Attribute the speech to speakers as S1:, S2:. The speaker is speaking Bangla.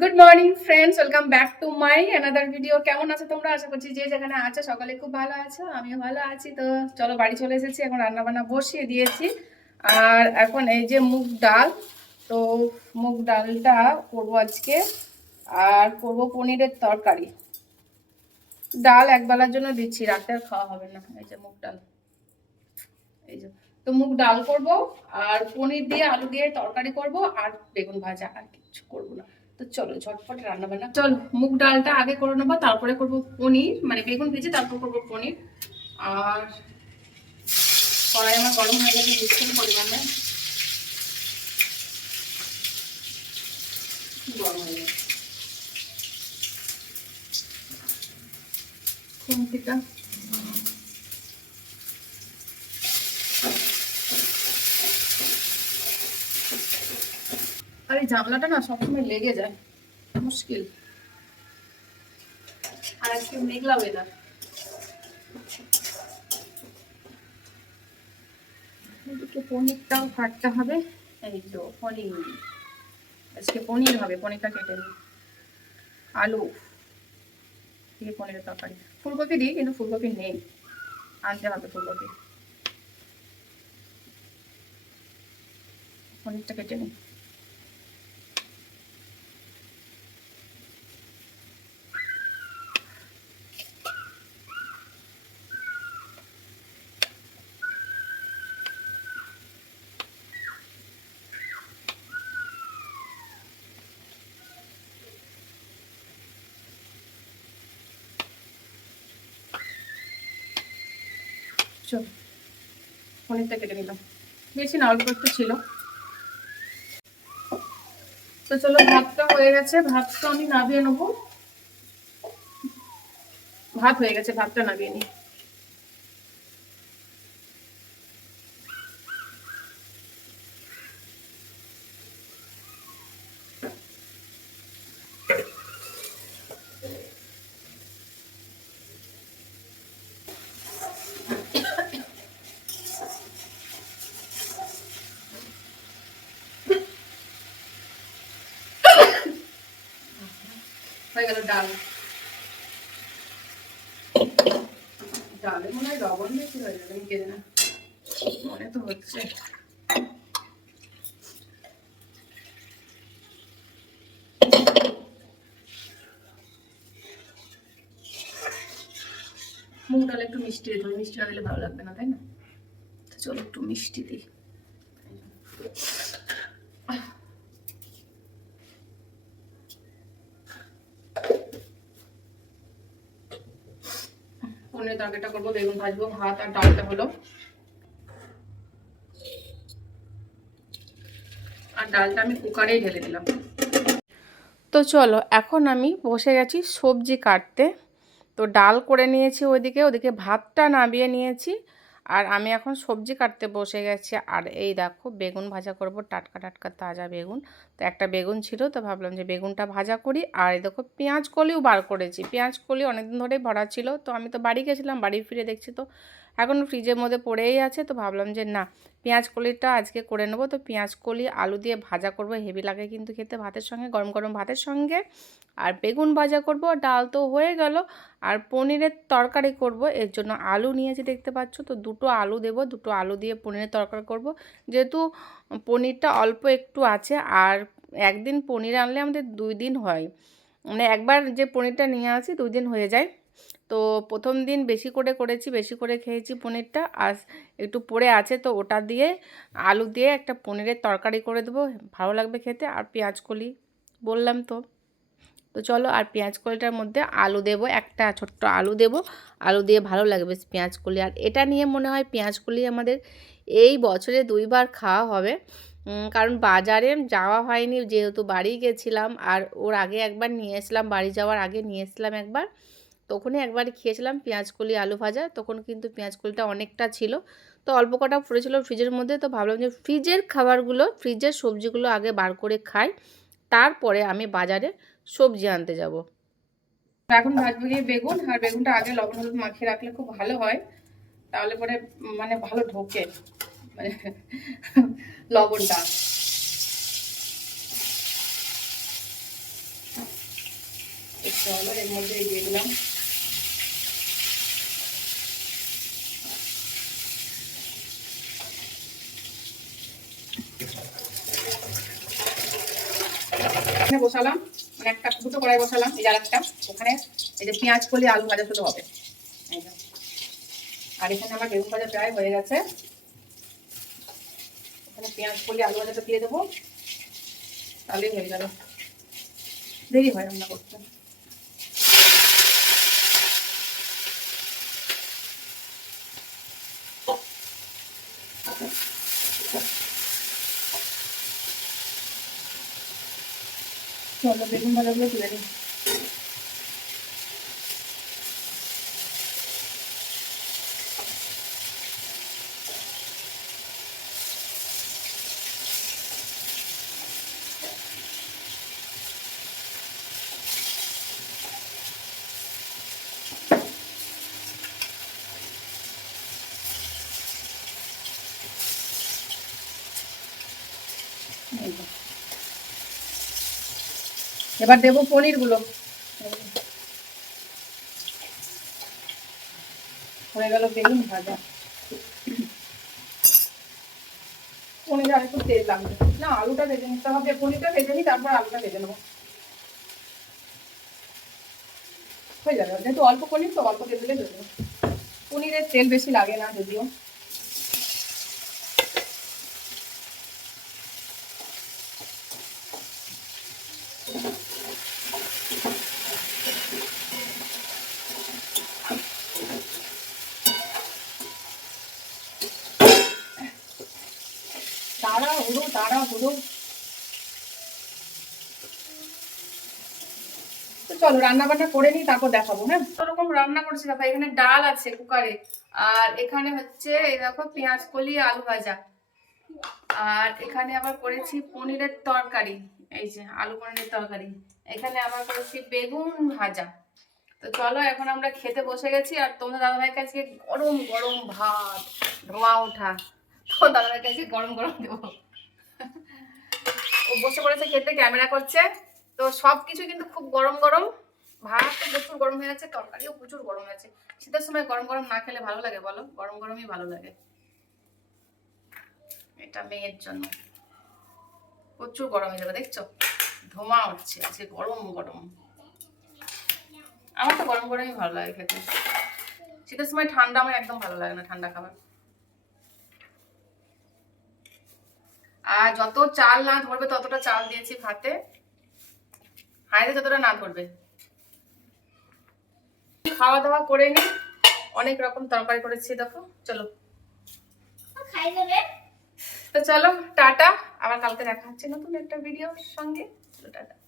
S1: Good morning friends welcome back to my another video কেমন আছো তোমরা? আশা করছি যে যেখানে আছো সকালে খুব ভালো আছো, আমিও ভালো আছি। তো চলো, বাড়ি চলে এসেছি, এখন রান্না বান্না বসিয়ে দিয়েছি। আর এখন এই যে মুগ ডাল, তো মুগ ডালটা করব আজকে। আর করব পনিরের তরকারি। ডাল একবেলার জন্য দিচ্ছি রাতে আর খাওয়া হবে না, এই যে মুগ ডাল। এই যে, তো মুগ ডাল করব, আর পনির দিয়ে আলু দিয়ে তরকারি করব, আর বেগুন ভাজা আর কিছু করব না। তো চলো ঝটপট রান্না বান্না চলো, মুগ ডালটা আগে করে নেব, তারপরে করব পনির মানে বেগুন ভেজে তারপর করব পনির। আর কড়াই আমার গরম হয়ে গেছে ভীষণ পরিমাণে। গরম হয়ে গেছে। খুন্তিটা এই জানলাটা না সবসময় লেগে যায়। মুশকিল। আর আজকে মেঘলা ওয়েদার পনিরটাও হবে। এই তো পনির। আজকে পনির হবে, পনিরটা কেটে নিই। আলু। দিয়ে পনিরের তরকারি। ফুলকপি দিই, কিন্তু ফুলকপি নেই। আনতে হবে ফুলকপি। পনিরটা কেটে নিই। চল পনিরটা কেটে নিলাম। বেশি না, অল্প একটু ছিল। তো চলো, ভাতটা হয়ে গেছে। ভাতটা আমি নামিয়ে নেব। ভাত হয়ে গেছে, ভাতটা নামিয়ে নিই। হয়ে গেল ডাল। ডালে মনে হয় লবণ বেশি হয়ে যাবে কেটে না। মনে তো হচ্ছে। মুগ ডালে একটু মিষ্টি দিতে হবে, মিষ্টি না দিলে ভালো লাগবে না, তাই না? চলো একটু মিষ্টি দিই। পনিরের তরকারিটা করব, বেগুন ভাজবো, ভাত আর ডালটা হলো। আর ডালটা আমি কুকারেই ঢেলে দিলাম। তো চলো, এখন আমি বসে গেছি সবজি কাটতে। তো ডাল করে নিয়েছি ওইদিকে, ওদিকে ভাতটা নামিয়ে নিয়েছি। আর আমি এখন সবজি কাটতে বসে গেছি। আর এই দেখো, বেগুন ভাজা করব, টাটকা টাটকা তাজা বেগুন। তো একটা বেগুন ছিল, তো ভাবলাম যে বেগুনটা ভাজা করি। আর এই দেখো, পেঁয়াজ কলিও বার করেছি। পেঁয়াজ কলি অনেকদিন ধরেই ভরা ছিল। তো আমি তো বাড়ি গেছিলাম, বাড়ি ফিরে দেখছি তো এখন ফ্রিজের মধ্যে পড়েই আছে, তো ভাবলাম যে না, পেঁয়াজ কলিটা আজকে করে নেব। তো পেঁয়াজ কলি, আলু দিয়ে ভাজা করব, হেভি লাগে কিন্তু খেতে ভাতের সঙ্গে, গরম গরম ভাতের সঙ্গে। আর বেগুন ভাজা করব ডাল তো হয়ে গেল। আর পনিরের তরকারি করব, এর জন্য আলু নিয়েছি দেখতে পাচ্ছ, তো দুটো আলু দেব, দুটো আলু দিয়ে পনিরের তরকারি করব। যেহেতু পনিরটা অল্প একটু আছে, আর একদিন পনির আনলে আমাদের দুই দিন হয়। মানে একবার যে পনিরটা নিয়ে আসি, দুই দিন হয়ে যায়। তো প্রথম দিন বেশি করে করেছি, বেশি করে খেয়েছি পনিরটা। আর একটু পড়ে আছে তো ওটা দিয়ে আলু দিয়ে একটা পনিরের তরকারি করে দেবো, ভালো লাগবে খেতে। আর পেঁয়াজ কলি, বললাম তো। তো চলো আর পেঁয়াজ কলিটার মধ্যে আলু দেব, একটা ছোট্ট আলু দেব। আলু দিয়ে ভালো লাগবে পেঁয়াজ কলি। আর এটা নিয়ে মনে হয় পেঁয়াজ কলি আমাদের এই বছরে দুইবার খাওয়া হবে। কারণ বাজারে যাওয়া হয়নি, যেহেতু বাড়ি গেছিলাম। আর ওর আগে একবার নিয়ে এসলাম, বাড়ি যাওয়ার আগে নিয়ে এসলাম একবার। তখনই একবার খেয়েছিলাম পেঁয়াজ কলি, আলু ভাজা। তখন কিন্তু পেঁয়াজ কলিটা অনেকটা ছিল। তো অল্প কটা পড়েছিল ফ্রিজের মধ্যে। তো ভাবলাম যে ফ্রিজের খাবারগুলো, ফ্রিজের সবজিগুলো আগে বার করে খাই। তারপরে আমি বাজারে সবজি আনতে যাব। এখন ভাজবো গিয়ে বেগুন। আর বেগুনটা আগে লবণ হলুদ মাখিয়ে রাখলে খুব ভালো হয়। তাহলে পরে মানে ভালো ঢোকে। মানে লবণটা। চলো এর মধ্যে দিয়ে দিলাম। এখানে বসালাম মানে একটা দুটো কড়াই বসালাম, এই আর একটা ওখানে এই যে পেঁয়াজ করলে আলু ভাজা শুধু হবে। আর এখানে আমার বেগুন ভাজা প্রায় হয়ে গেছে। এখানে পেঁয়াজ করলে আলু ভাজাটা দিয়ে দেবো। তাহলেই হয়ে গেল দেরি হয় রান্না করতে। চলো বেগুন ভাজাগুলো তুলে নিই এই যে। এবার দেবো পনিরগুলো হয়ে গেল বেগুন ভাজা। পনির আর একটু তেল লাগবে। না, আলুটা ভেজে নিতে হবে। পনিরটা ভেজে নিই, তারপর আলুটা ভেজে নেব। হয়ে যাবে। যেহেতু অল্প পনির, তো অল্প তেল দিলে যাবে পনিরের তেল বেশি লাগে না যদিও। তাড়া চলো রান্না বান্না করে নিই, তারপর দেখাবো হ্যাঁ? ওরকম রান্না করেছি, দেখো, এখানে ডাল আছে কুকারে, আর এখানে হচ্ছে, এই দেখো, পেঁয়াজ কলি, আলু ভাজা। আর এখানে আবার করেছি পনিরের তরকারি, এই যে, আলু পনিরের তরকারি। এখানে আবার করেছি বেগুন ভাজা। তো চলো, এখন আমরা খেতে বসে গেছি, আর তোমাদের দাদাভাইয়ের কাছে গরম গরম ভাত, ধোঁয়া ওঠা। তো দাদাভাইয়ের কাছে গরম গরম দেবো। বসে পড়েছে, খেতে, ক্যামেরা করছে। তো সব কিছু কিন্তু খুব গরম গরম। ভাত তো প্রচুর গরম হয়ে গেছে তরকারিও প্রচুর গরম হয়েছে শীতের সময় গরম গরম না খেলে ভালো লাগে বলো? গরম গরমই ভালো লাগে। এটা মেয়ের জন্য। প্রচুর গরম হয়ে যাবে, দেখছ? ধোঁয়া উঠছে, আজকে গরম গরম। আমার তো গরম গরমই ভালো লাগে খেতে। শীতের সময় ঠান্ডা আমার একদম ভালো লাগে না, ঠান্ডা খাবার। আর যত চাল না ধরবে, ততটা চাল দিয়েছি ভাতে। হাঁড়িতে যতটা না ধরবে। খাওয়া দাওয়া করে নি অনেক রকম তরকারি করেছি, দেখো। চলো। তো চলো, টাটা। আবার কালকে দেখা হচ্ছে নতুন একটা ভিডিওর সঙ্গে। চলো, টাটা।